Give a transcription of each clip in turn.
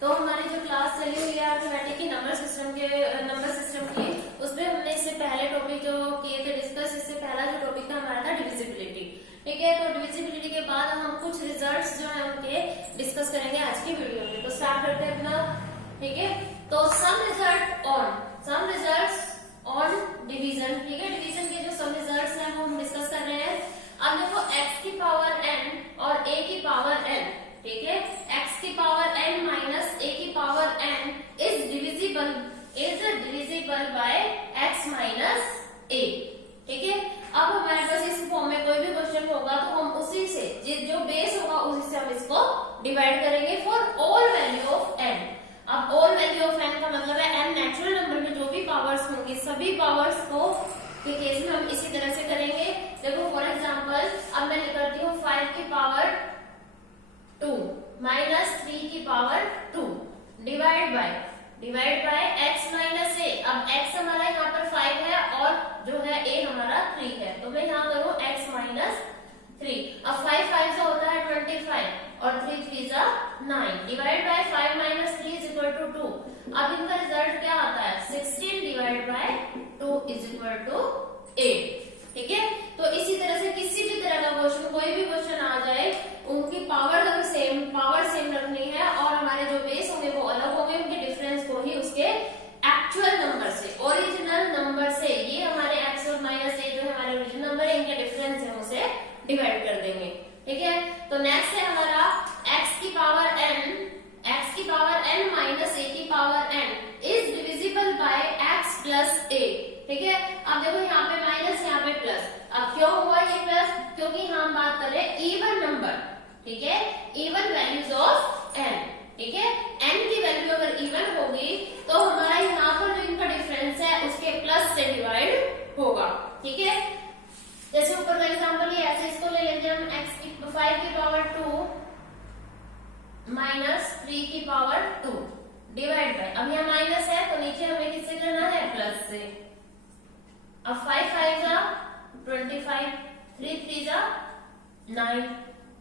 तो हमारी जो क्लास चली हुई है अर्थमेटिक की नंबर सिस्टम की, उसमें हमने इससे पहले टॉपिक जो किए थे डिस्कस। इससे पहला जो टॉपिक था हमारा था डिविजिबिलिटी। ठीक है, तो डिविजिबिलिटी के बाद हम कुछ रिजल्ट्स जो है उनके डिस्कस करेंगे आज की वीडियो में। तो स्टार्ट करते हैं अपना। ठीक है, तो सम रिजल्ट्स ऑन डिवीजन। ठीक है, डिवीजन के जो सम रिजल्ट्स हैं वो हम डिस्कस कर रहे हैं। अब देखो x की पावर n और a की पावर n, ठीक है, x की पावर n माइनस a की power n is divisible by x minus a। ठीक है, अब हमारे पास इस फॉर्म में कोई भी क्वेश्चन होगा तो हम उसी से जो बेस होगा उसी से हम इसको डिवाइड करेंगे for all value of n। अब ऑल वैल्यू ऑफ n का मतलब है n नेचुरल नंबर में जो भी पावर्स होंगी सभी पावर्स को के केस में हम इसी तरह से करेंगे। देखो फॉर एग्जांपल अब मैं करती हूँ 5 की पावर 2 माइनस 3 की power 2 divide by x minus a। अब x हमारा यहाँ पर 5 है और जो है a हमारा 3 है, तो मैं यहाँ करूँ x माइनस 3। अब 5 5 से होता है 25 और 3 3 जा 9 divide by 5 minus 3 is equal to 2। अब इनका रिजल्ट क्या आता है 16 divide by 2 is equal to 8। ठीक है, तो इसी तरह से किसी भी तरह का क्वेश्चन कोई भी क्वेश्चन आ जाए उनकी पावर सेम रखनी है और हमारे जो बेस होंगे वो अलग होंगे, उनके डिफरेंस को ही उसके एक्चुअल नंबर से ओरिजिनल नंबर से ये हमारे x और माइनस a जो है हमारे ओरिजिनल नंबर है इनके डिफरेंस है उसे डिवाइड कर देंगे। ठीक है, तो नेक्स्ट है हमारा x की पावर n माइनस a की power n is divisible by x plus a। ठीक है, अब देखो यहाँ पे माइनस यहाँ पे प्लस। अब क्यों हुआ ये प्लस, क्योंकि हम बात कर रहे हैं इवन नंबर। ठीक है, इवन वैल्यूज ऑफ n। ठीक है, n की वैल्यू अगर इवन होगी तो हमारा यहाँ पर जो इनका डिफरेंस है उसके प्लस से डिवाइड होगा। ठीक है, जैसे ऊपर का एग्जांपल ये ऐसे इसको ले लेंगे हम x की 5 की पावर 2 माइनस 3 की पावर 2 डिवाइड बाय, अब यहाँ माइनस है तो नीचे हमें किससे करना है प्लस से। अब 5 5 जा 25 3 3 जा 9।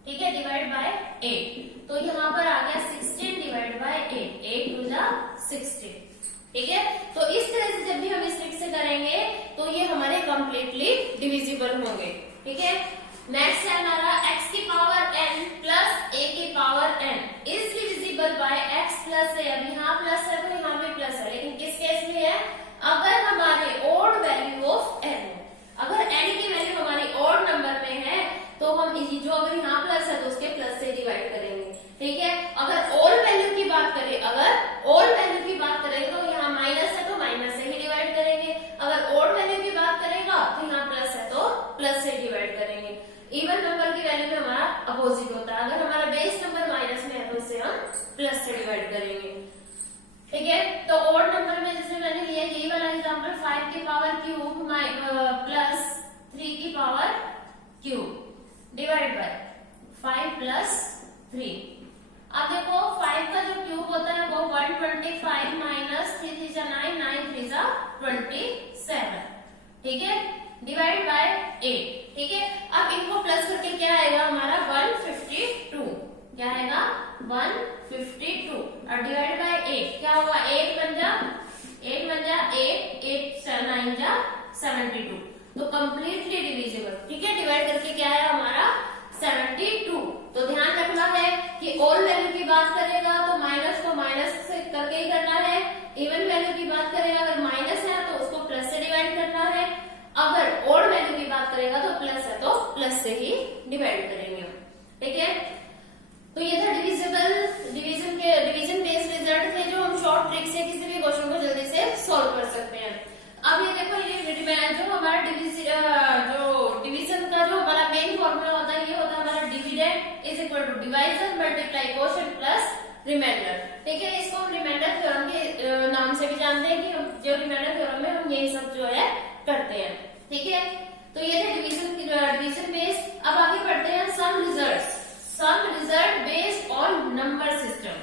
ठीक है, डिवाइड बाय 8, तो यहाँ पर आ गया 16 डिवाइड बाय 8 8 2 जा 16। ठीक है, तो इस तरह से जब भी हम इस ट्रिक से करेंगे तो ये हमारे कंप्लीटली डिविजिबल होंगे। ठीक है, नेक्स्ट है हमारा x की पावर n प्लस a की power n is divisible by x plus a। अब यहाँ प्लस है तो यहाँ भी प्लस है, लेकिन किस केस में है अगर हमारे ओड वैल्यू ऑफ n, अगर n की वैल्यू हमारी ओड नंबर में है तो हम जो अगर यहाँ प्लस है तो उसके प्लस से डिवाइड करेंगे। ठीक है, अगर ऑल वैल्यू की बात करें तो यहाँ माइनस है तो माइनस से ही डिवाइड करेंगे। अगर ओड वैल्यू की बात करेगा तो यहाँ प्लस है तो प्लस से डिवाइड करेंगे। इवन नंबर की वैल्यू में हमारा अपोजिट होता है, अगर हमारा बेस नंबर माइनस में है तो उससे हम प्लस से डिवाइड करेंगे। ठीक है, तो ओड नंबर में जैसे मैंने लिया यही वाला एग्जांपल 5 की पावर क्यूब प्लस 3 की power cube divide by 5 plus 3। अब देखो 5 का जो क्यूब होता है वो 125 माइनस 3 3 जा 9 9 3 जा 27। ठीक है, डिवाइड बाय 8। ठीक है, अब इनको प्लस करके क्या आएगा हमारा 152। क्या आएगा 152 और डिवाइड बाय 8 क्या होगा 8 बन जा 8 9 जा 72, तो कंप्लीटली डिविजिबल। ठीक है, डिवाइड करके क्या आया हमारा 72। तो ध्यान रखना है कि ऑल वैल्यू की बात करेगा तो माइनस को माइनस से करके ही करना है। इवन वैल्यू की बात करेगा अगर माइनस है तो उसको प्लस से डिवाइड करना है। अगर ऑड वैल्यू की बात करेगा तो प्लस है तो प्लस से ही डिवाइड करेंगे। ठीक है, तो ये था डिवीजन बेस्ड रिजल्ट थे जो हम शॉर्ट ट्रिक से किसी भी क्वेश्चन को जल्दी से सॉल्व कर सकते हैं। अब ये देखो ये जो हमारा डिवीजन का जो हमारा मेन फॉर्मूला होता है ये होता है हमारा dividend is equal to divisor multiply quotient plus remainder. ठीक है, इसको हम रिमाइंडर थ्योरम के नाम से भी जानते हैं कि हम जो रिमाइंडर थ्योरम में हम यही सब जो है करते हैं। ठीक है, तो ये थे डिवीजन बेस्ड। अब आगे बढ़ते हैं some result based on number system.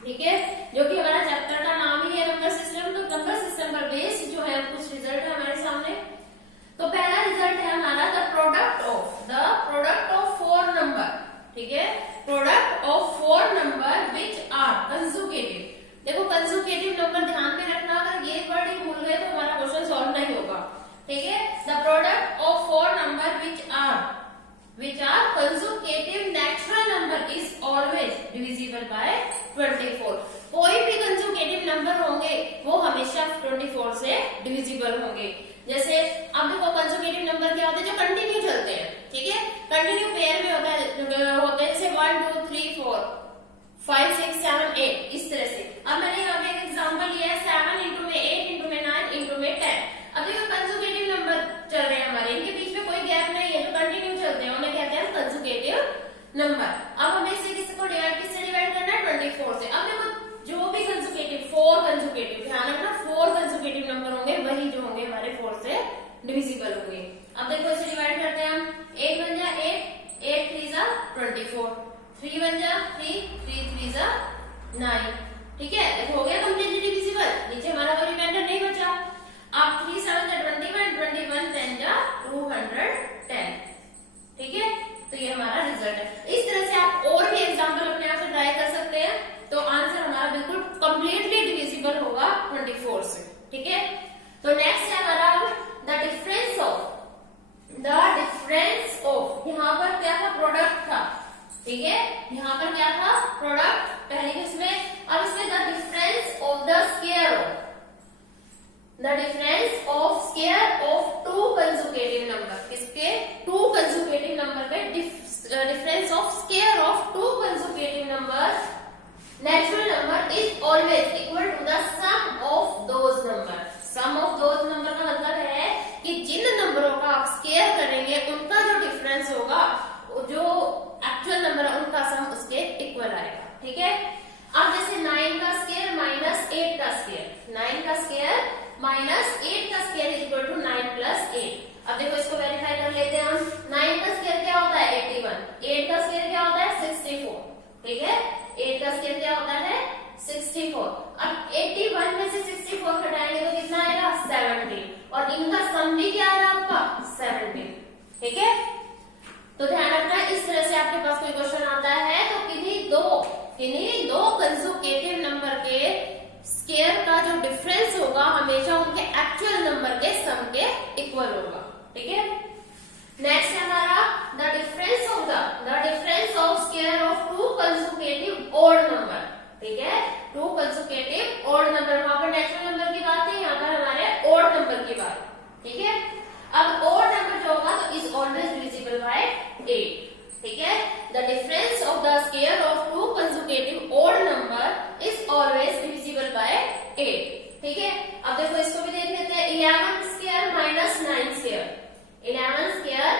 ठीक है, जो कि हमारा चैप्टर का नाम ही है नंबर सिस्टम। तो नंबर सिस्टम पर बेस्ड जो है कुछ रिजल्ट है हमारे सामने। तो पहला रिजल्ट है हमारा द प्रोडक्ट ऑफ 4 नंबर। ठीक है, product of 4 number which are consume 24 से डिविजिबल होंगे। जैसे अब देखो कंसेक्यूटिव नंबर क्या होते हैं, जो कंटिन्यू चलते हैं, ठीक है, कंटिन्यू पेयर में होते हैं, जैसे 1 2 3 4 5 6 7 8 इस तरह से। अब मैंने यहाँ पे एक एग्जांपल लिया है 7 इंटू में 8 इंटू में 9 इंटू में 10। अब देखो कंसेक्यूटिव नंबर चल रहे हैं हमारे, इनके बीच में कोई गैप नहीं है, जो कंटिन्यू चलते हैं उन्हें कहते हैं कंसेक्यूटिव नंबर। अब हमें इसे किससे डिवाइड करना है 24 से। अब देखो जो भी कंसेक्यूटिव 4 कंसेक्यूटिव, ध्यान रखना 4 कंसेक्यूटिव नंबर होंगे वही जो होंगे हमारे 4 से डिविजिबल होंगे। अब देखो इसे डिवाइड करते हैं हम, 8 1 जा 8 8 3 जा 24, 3 1 जा 3 3 3 जा 9, ठीक है, देखो हो गया कंप्लीटली डिविजिबल, नीचे हमारा कोई रिमाइंडर नहीं बचा। अब 3 7 जा 21 21 10 जा 210, ठीक है, तो ये हमारा रिजल्ट है। इस तरह से आप और भी एग्जांपल अपने आप से ट्राई कर सकते हैं, तो आंसर हमारा बिल्कुल कंप्लीटली डिविजिबल होगा 24 से, ठीक है। तो नेक्स्ट है हमारा द डिफरेंस ऑफ, यहाँ पर क्या था, प्रोडक्ट था, ठीक है, यहाँ पर क्या था, प्रोडक्ट पहले किसमें, अब इसमें the difference of the square of 2 consecutive number, किसके 2 कंसेक्यूटिव नंबर के difference of square of 2 consecutive number natural number is always equal to the sum of those number। sum of those number का मतलब है कि जिन नंबरों का आप square करेंगे उनका जो डिफरेंस होगा, जो एक्चुअल नंबर है उनका सम उसके इक्वल आएगा, ठीक है। अब जैसे 9 का स्क्वायर माइनस 8 का स्क्वायर, 9 का स्क्वायर माइनस 8 का square is equal to 9 plus 8। अब देखो इसको वेरीफाई कर लेते हैं हम, 9 का स्क्वायर क्या होता है 81, 8 का स्क्वायर क्या होता है 64, ठीक है, 8 का स्क्वायर क्या होता है 64। अब 81 में से 64 घटाएंगे तो कितना आएगा 70, और इनका सम भी क्या आएगा आपका 70, ठीक है। तो ध्यान रखना, इस तरह से आपके पास कोई क्वेश्चन आता है तो किन्हीं दो कंसेक्यूटिव नंबर के स्क्वायर का जो डिफरेंस होगा हमेशा उनके एक्चुअल नंबर के सम के इक्वल होगा, ठीक है। नेक्स्ट है हमारा the difference of square of 2 consecutive odd number, ठीक है, 2 कंसेक्यूटिव ऑड नंबर, वहां पर नेचुरल नंबर की बात है, यहाँ पर हमारे ऑड नंबर की बात, ठीक है। अब ऑड नंबर जो होगा तो इज ऑलवेज डिविजिबल बाय 8, ठीक है। The difference of the square of 2 consecutive odd number is always divisible by 8, ठीक है। अब देखो इसको भी देख लेते हैं, 11 square minus 9 square, 11 square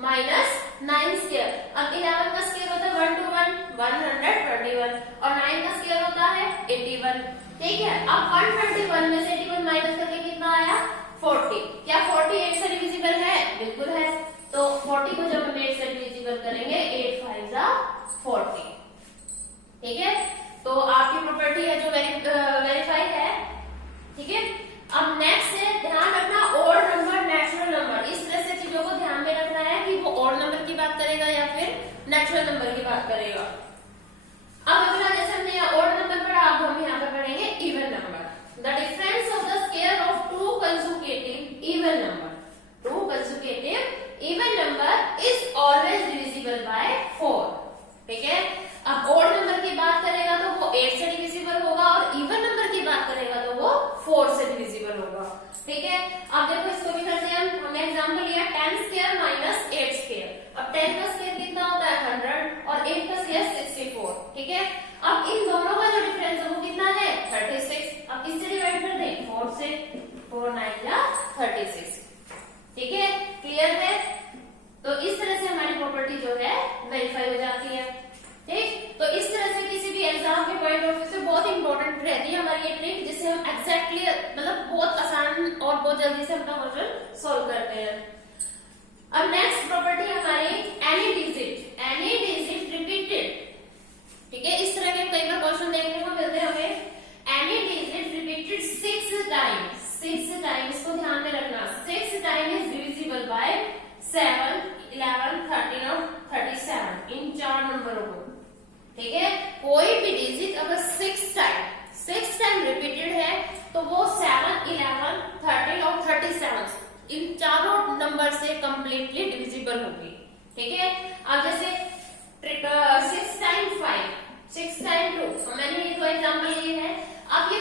minus 9 square. अब 11 का स्क्वायर होता है 1 to 1 121, और 9 का स्क्वायर होता है 81, ठीक है। अब 121 में से 81 माइनस करके कितना आया 40। क्या 40 8 से डिविजिबल है? बिल्कुल है। तो 40 को जब हम 8 से डिविजिबल करेंगे 8 5 जा 40, ठीक है। तो आपकी प्रॉपर्टी है जो वेरीफाई है, ठीक है। अब नेक्स्ट है, ध्यान रखना ऑड नंबर नेचुरल नंबर, इस तरह से चीजों को ध्यान में रखना है कि वो ऑड नंबर की बात करेगा या फिर नेचुरल नंबर की बात करेगा। अब अगला जैसे हमने ऑड नंबर पढ़ा, अब हम यहाँ पर पढ़ेंगे even number. The difference of the square of 2 consecutive even number, 2 consecutive even number is always divisible by 4, ठीक है। अब ऑड नंबर की बात करेगा तो वो 8 से डिविजिबल होगा, और इवन नंबर की बात करेगा तो वो 4 से डिविजिबल होगा, ठीक है। अब देखो इसको भी करते हैं हमने एग्जांपल लिया 10 स्क्वायर माइनस 8 स्क्वायर। अब 10 का स्क्वायर कितना होता है 100, और 8 का स्क्वायर 64, ठीक है। अब इन दोनों का जो डिफरेंस है वो कितना है 36। अब किससे डिवाइड कर दें 4 से, 4 9 या 36, ठीक है। क्लियर है? तो इस तरह से हमारी प्रॉपर्टी जो है वेरीफाई हो जाती है, ठीक। तो इस तरह से किसी भी एग्जाम के पॉइंट ऑफ व्यू से बहुत इंपॉर्टेंट रहती है हमारी ये ट्रिक, जिससे हम एग्जैक्टली मतलब बहुत आसान और बहुत जल्दी से अपना क्वेश्चन सॉल्व करते हैं। अब नेक्स्ट प्रॉपर्टी हमारी एनी डिजिट रिपीटेड, ठीक है। इस तरह के कई बार क्वेश्चन देखने को मिलते हैं हमें, एनी डिजिट रिपीटेड 6 टाइम्स, इसको ध्यान में रखना, 6 टाइम इज डिविजिबल बाय 7 11 13 और 37, इन 4 नंबरों को, ठीक है। कोई भी डिजिट अगर 6 टाइम रिपीटेड है तो वो 7 11 13 और 37 इन चारों नंबर से कंप्लीटली डिविजिबल होगी, ठीक है। अब जैसे 6 टाइम 5, 6 टाइम 2, मैंने ये 2 एग्जाम्पल लिए हैं। अब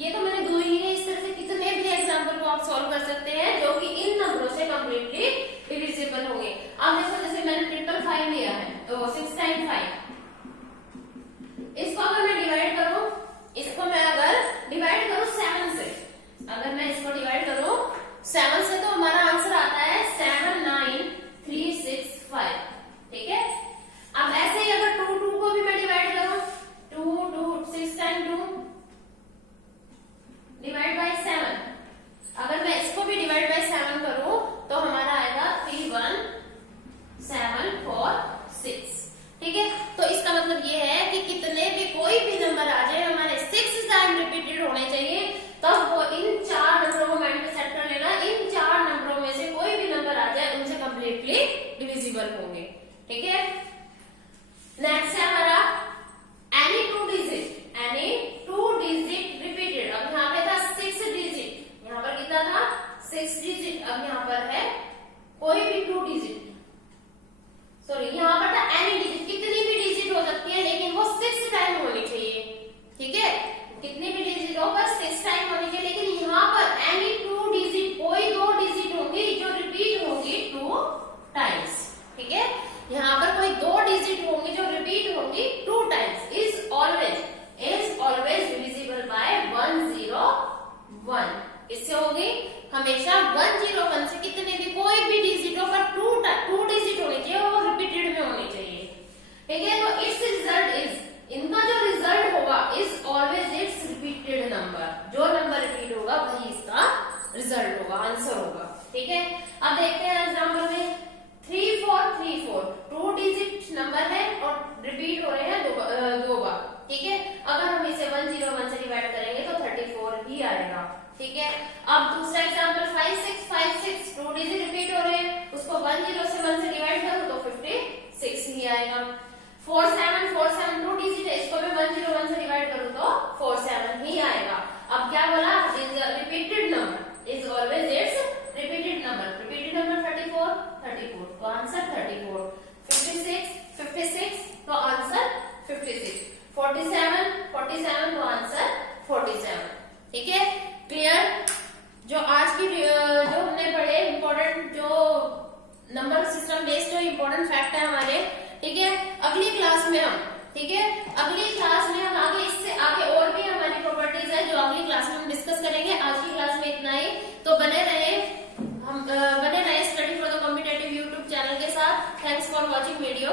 ये तो मैंने 2 लिए हैं, इस तरह से कितने एग्जांपल को आप सॉल्व कर सकते हैं जो कि इन नंबरों से कंप्लीटली डिविजिबल होंगे। अब देखो जैसे मैंने 555 लिया है तो 6 टाइम 5, इसको अगर मैं डिवाइड करूं, इसको मैं अगर डिवाइड करूं 7 से, अगर मैं इसको डिवाइड करूं 7 से तो हमारा आंसर आता है 79365। ठीक है, अब ऐसे ही अगर 2 को भी मैं डिवाइड करूं, 2 6 टाइम 2 डिवाइड बाय 7, अगर मैं इसको भी डिवाइड बाय 7 करूं तो हमारा आएगा 31746। ठीक है, तो इसका मतलब ये है कि कितने भी कोई भी नंबर आ जाए हमारे 6 टाइम रिपीटेड होने चाहिए, तब वो इन 4 नंबरों को माइंड में सेट कर लेना, इन 4 नंबरों में से कोई भी नंबर आ जाए उनसे कंप्लीटली डिविजिबल होंगे। ठीक है, नेक्स्ट है हमारा एनी टू डिजिट रिपीटेड। अब यहाँ पे था 6 डिजिट, यहाँ पर कितना था 6 डिजिट, अब यहाँ पर है कोई भी 2 डिजिट, सॉरी यहाँ पर था एनी डिजिट, कितनी भी डिजिट हो सकती है लेकिन वो 6 टाइम होनी चाहिए। ठीक है, कितनी भी डिजिट हो बस 6 टाइम होनी चाहिए, लेकिन यहाँ पर एनी 2 डिजिट, कोई 2 डिजिट होंगी जो रिपीट होंगी 2 टाइम्स। ठीक है, यहाँ पर कोई 2 डिजिट होंगी जो रिपीट होंगी 2 times, is always divisible by 101। इससे होगी हमेशा 101 से कितने भी कोई भी डिजिट हो पर 2 डिजिट होनी चाहिए, वो रिपीटेड में होनी चाहिए। ठीक है, तो इट्स रिजल्ट इज, इनका जो रिजल्ट होगा is always it's repeated number, जो नंबर रिपीट होगा वही इसका रिजल्ट होगा, आंसर होगा। ठीक है, अब देखते हैं एग्जाम्पल में 3434 2 डिजिट नंबर है और रिपीट हो रहे हैं 2 बार। ठीक है, अगर हम इसे 101 से डिवाइड करेंगे तो 34 ही आएगा। ठीक है, अब दूसरा एग्जांपल 5656 2 डिजिट रिपीट हो रहे हैं, उसको 10 से 1 से डिवाइड करूं तो 56 ही आएगा। 4747 2 डिजिट है, इसको मैं 101 से डिवाइड करूं तो 47 ही आएगा। अब क्या बोला, repeated number is always it's repeated number 34 तो आंसर 34, 56 तो आंसर 56, 47 तो आंसर 47। ठीक है, क्लियर। जो आज की जो हमने पढ़े इम्पोर्टेंट जो नंबर सिस्टम बेस्ड जो इम्पोर्टेंट फैक्ट है हमारे, ठीक है, अगली क्लास में हम, ठीक है, अगली क्लास में हम आगे इससे आगे और भी हमारी प्रॉपर्टीज है जो अगली क्लास में हम डिस्कस करेंगे। आज की क्लास में इतना ही, तो बने रहे study for the competitive YouTube channel के साथ। Thanks for watching video,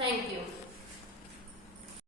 thank you.